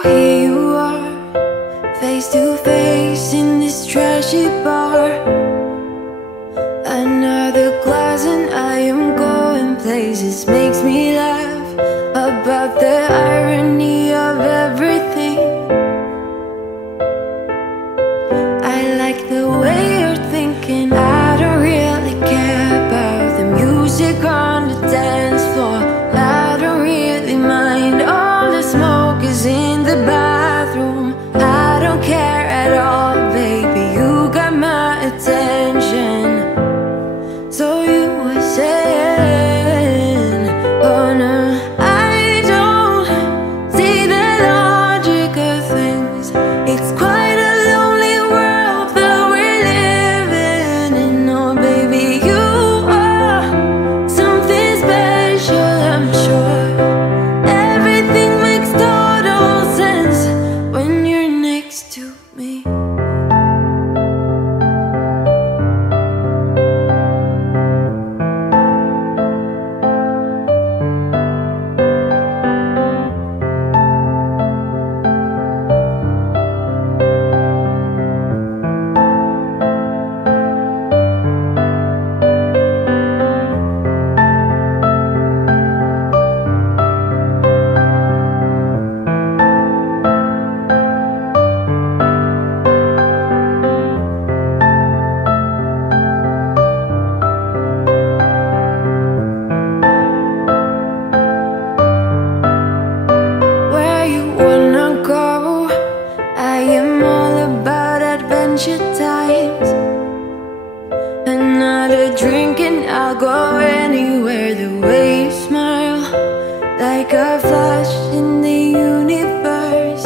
Oh, here you are, face to face in this trashy bar. Another glass and I am going places. Makes me laugh about the irony of everything. I like the way you're thinking. I don't really care about the music on the dance floor. I don't really mind all the smoke is in the bathroom. I don't care at all, baby, you got my attention. So you were saying, oh no, I don't see the logic of things. It's quite a lonely world that we're living in. Oh baby, you are something special, I'm sure. Everything makes total sense when you're next to me. Times, another drink and I'll go anywhere. The way you smile, like a flash in the universe.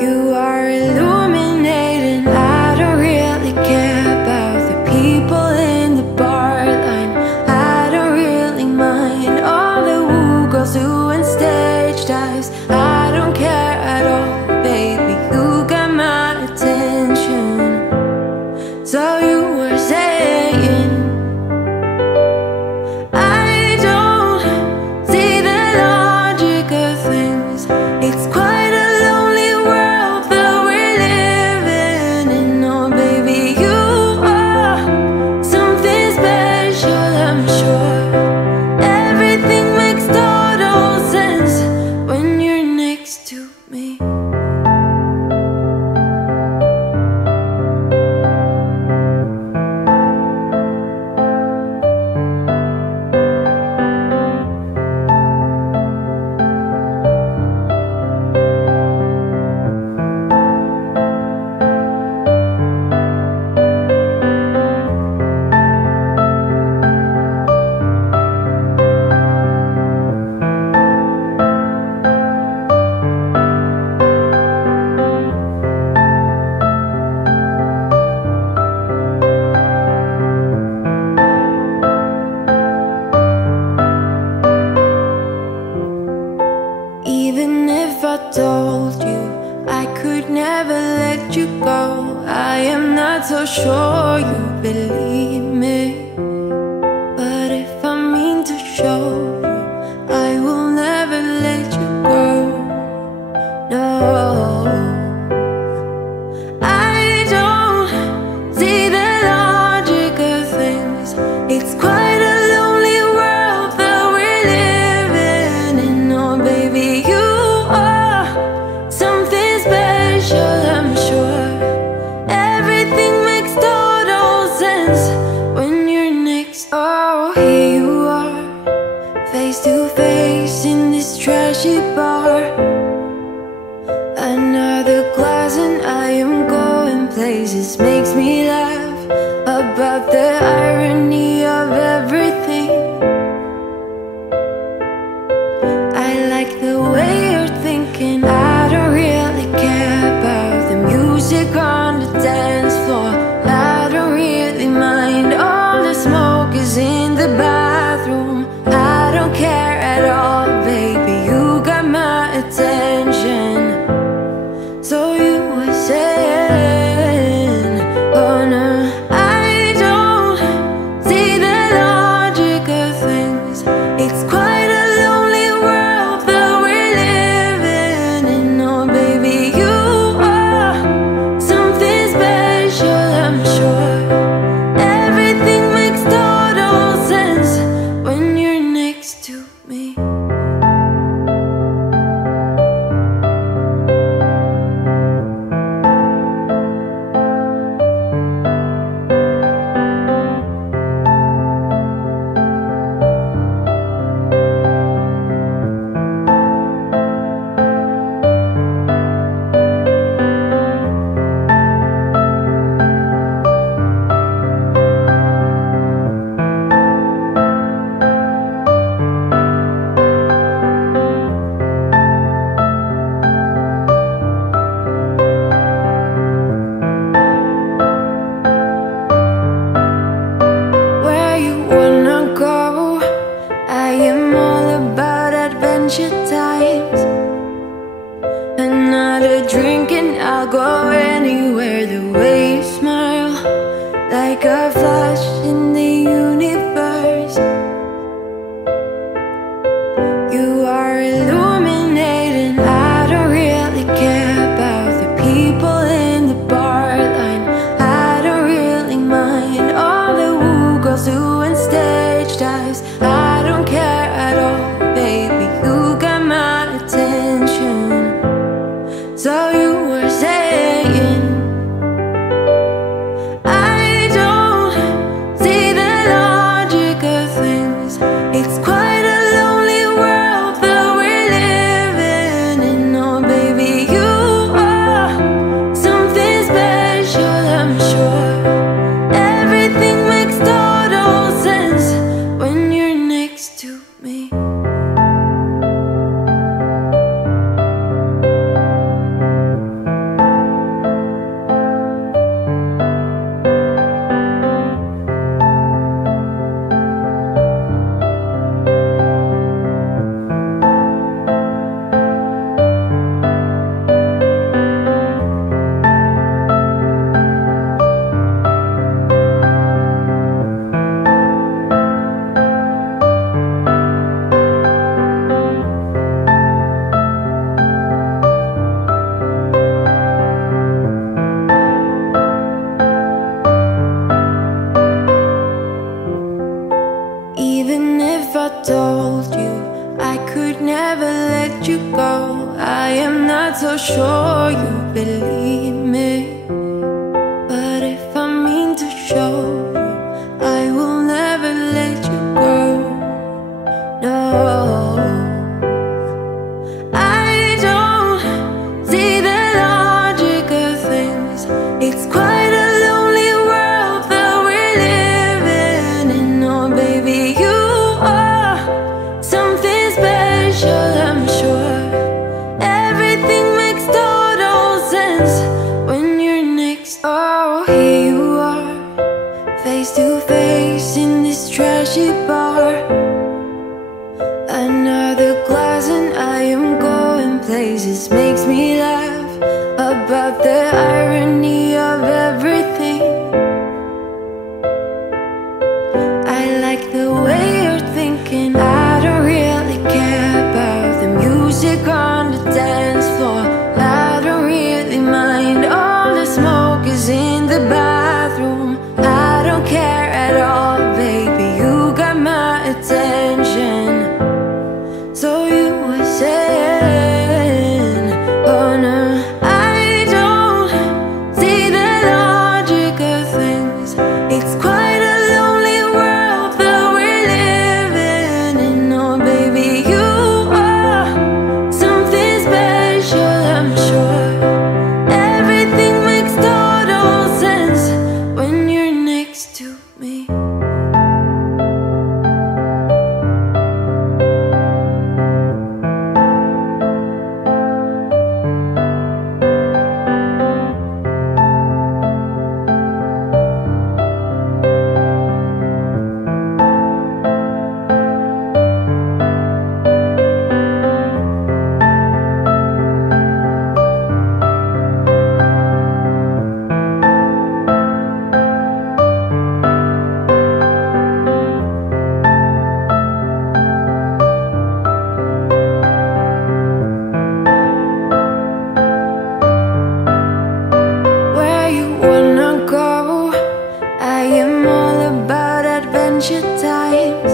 You are illuminating. I don't really care about the people in the bar line. I don't really mind all the woo girls doing stage dives. I don't care at all, baby, you got my attention. So you were saying, I don't see the logic of things. It's quite a lonely world that we're living in. Oh baby, you are something special, I'm sure. Everything makes total sense when you're next to me. Even if I told you I could never let you go, I am not so sure you believe me. But if I mean to show you, I will never let you go. No, I don't see the logic of things. It's quite a lonely world that we're living in. Oh baby, you are something special, I'm sure. Everything makes total sense when you're next. Oh, here you are, face to face in this trashy bar. Another glass and I am going places. Makes me laugh about the irony of everything. I like the way you're thinking. I don't really care about the music on the dance floor. I don't really mind all the smoke is in the bathroom. I don't care at all, baby, you got my attention. So you were saying, oh no, I don't see the logic of things. It's quite a lonely world that we're times. Another drink and I'll go anywhere. The way you smile, like a flash in the universe. You are illuminating. I don't really care about the people in the bar line. I don't really mind all the woo girls doing stage dives. I don't care at all, baby, you got my attention. So you were saying, I don't see the logic of things. It's quite a lonely world that we're living in. Oh baby, you are something special, I'm sure. Everything makes total sense when you're next to me. Even if I told you I could never let you go, I am not so sure you believe me. But if I mean to show you, I will never let you go. No, I don't see the logic of things. It's quite a lonely world that we're living in. Oh baby, you are something special, I'm sure. Everything makes total sense when you're next. Oh, here you are, face to face in this trashy bar. Another glass and I am going places. Makes me laugh about the irony of everything. I like the way you're thinking. I don't really care about the music on the dance floor. I don't really mind all the smoke is in the bathroom. I don't care at all, baby, you got my attention. So you were saying, oh no, I don't see the logic of things. It's quite a lonely world that we're living in. Oh baby, you are something special, I'm sure. Everything makes total sense when you're next to me. Where you wanna go? I am all about adventure times.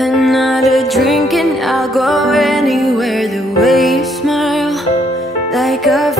Another drink and I'll go anywhere. The way you smile, like a